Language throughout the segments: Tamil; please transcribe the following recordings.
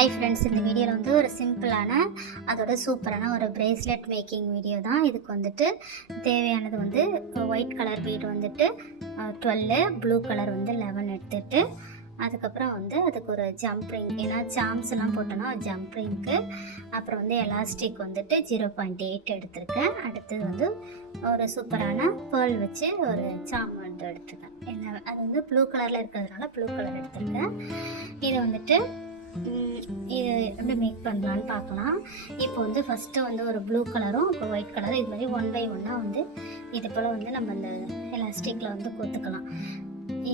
ஹாய் ஃப்ரெண்ட்ஸ், இந்த வீடியோவில் வந்து ஒரு சிம்பிளான அதோட சூப்பரான ஒரு பிரேஸ்லெட் மேக்கிங் வீடியோ தான். இதுக்கு வந்துட்டு தேவையானது வந்து ஒயிட் கலர் பீட் வந்துட்டு 12, ப்ளூ கலர் வந்து 11 எடுத்துகிட்டு, அதுக்கப்புறம் வந்து அதுக்கு ஒரு ஜம்ப் ரிங், ஏன்னா சாம்ஸ்லாம் போட்டோன்னா ஜம்ப் ரிங்க்கு, அப்புறம் வந்து எலாஸ்டிக் வந்துட்டு 0.8 எடுத்திருக்கேன். அடுத்தது வந்து ஒரு சூப்பரான பேர்ல் வச்சு ஒரு சாம் வந்து எடுத்துருக்கேன். என்ன அது வந்து ப்ளூ கலரில் இருக்கிறதுனால ப்ளூ கலர் எடுத்திருக்கேன். இதை வந்துட்டு இது எப்படி மேக் பண்ணலான்னு பார்க்கலாம். இப்போ வந்து ஃபஸ்ட்டு வந்து ஒரு ப்ளூ கலரும் அப்புறம் ஒயிட் கலரும் இது மாதிரி 1 by 1 வந்து இது போல் வந்து நம்ம அந்த எலாஸ்டிக்கில் வந்து கோத்துக்கலாம்.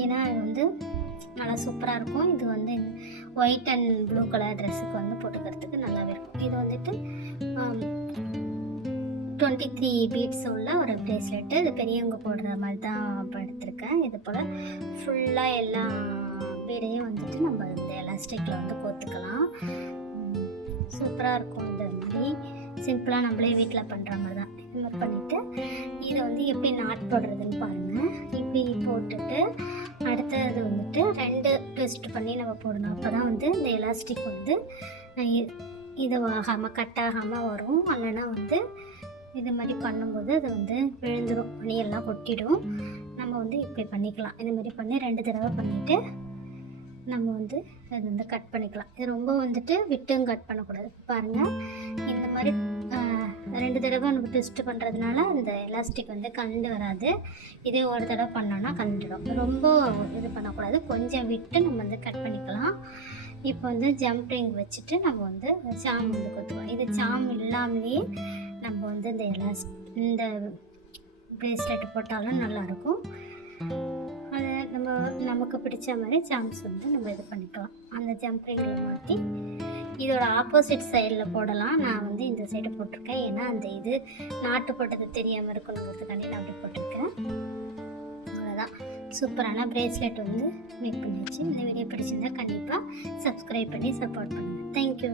ஏன்னா இது வந்து நல்லா சூப்பராக இருக்கும். இது வந்து ஒயிட் அண்ட் ப்ளூ கலர் ட்ரெஸ்ஸுக்கு வந்து போட்டுக்கிறதுக்கு நல்லாவே இருக்கும். இது வந்துட்டு 23 பீட்ஸ் உள்ள ஒரு ப்ரேஸ்லெட்டு. இது பெரியவங்க போடுற மாதிரி தான் எடுத்திருக்கேன். இது போல் ஃபுல்லாக எல்லா பீடையும் வந்துட்டு நம்ம இந்த எலாஸ்டிக்கில் வந்து கோத்துக்கலாம். சூப்பராக இருக்கும். இந்த மாதிரி சிம்பிளாக நம்மளே வீட்டில் பண்ணுற மாதிரி தான். இது மாதிரி பண்ணிவிட்டு இதை வந்து எப்படி நாட் போடுறதுன்னு பாருங்கள். இப்படி போட்டுட்டு அடுத்தது வந்துட்டு 2 ட்விஸ்ட் பண்ணி நம்ம போடணும். அப்போ தான் வந்து இந்த எலாஸ்டிக் வந்து இது ஆகாமல் கட் ஆகாமல் வரும். இல்லைன்னா வந்து இது மாதிரி பண்ணும்போது அது வந்து விழுந்துடும், மணியெல்லாம் கொட்டிடும். நம்ம வந்து இப்படி பண்ணிக்கலாம். இது மாதிரி பண்ணி 2 தடவை பண்ணிவிட்டு நம்ம வந்து அது வந்து கட் பண்ணிக்கலாம். இது ரொம்ப வந்துட்டு விட்டும் கட் பண்ணக்கூடாது. பாருங்கள், இந்த மாதிரி 2 தடவை நம்ம ட்விஸ்ட் பண்ணுறதுனால அந்த எலாஸ்டிக் வந்து கண்டு வராது. இதே ஒரு தடவை பண்ணோன்னா கண்டுடும். ரொம்ப இது பண்ணக்கூடாது, கொஞ்சம் விட்டு நம்ம வந்து கட் பண்ணிக்கலாம். இப்போ வந்து ஜம்ப் ரிங் வச்சுட்டு நம்ம வந்து சாம் வந்து கொத்துக்கலாம். இது சாம் இல்லாமலேயே நம்ம வந்து இந்த பிரேஸ்லெட் போட்டாலும் நல்லாயிருக்கும். அதை நமக்கு பிடிச்ச மாதிரி சாம்ஸ் வந்து நம்ம இது பண்ணிக்கலாம். அந்த ஜம்ப் ரிங்கில் மாற்றி இதோட ஆப்போசிட் சைடில் போடலாம். நான் வந்து இந்த சைடு போட்டிருக்கேன், ஏன்னா அந்த இது நாட்டு போட்டது தெரியாமல் இருக்கணுங்கிறதுக்காண்டி நான் அப்படி போட்டிருக்கேன். அவ்வளோதான், சூப்பரான பிரேஸ்லெட் வந்து மேக் பண்ணியாச்சு. இந்த வீடியோ பிடிச்சிருந்தா கண்டிப்பாக சப்ஸ்கிரைப் பண்ணி சப்போர்ட் பண்ணுங்கள். தேங்க்யூ.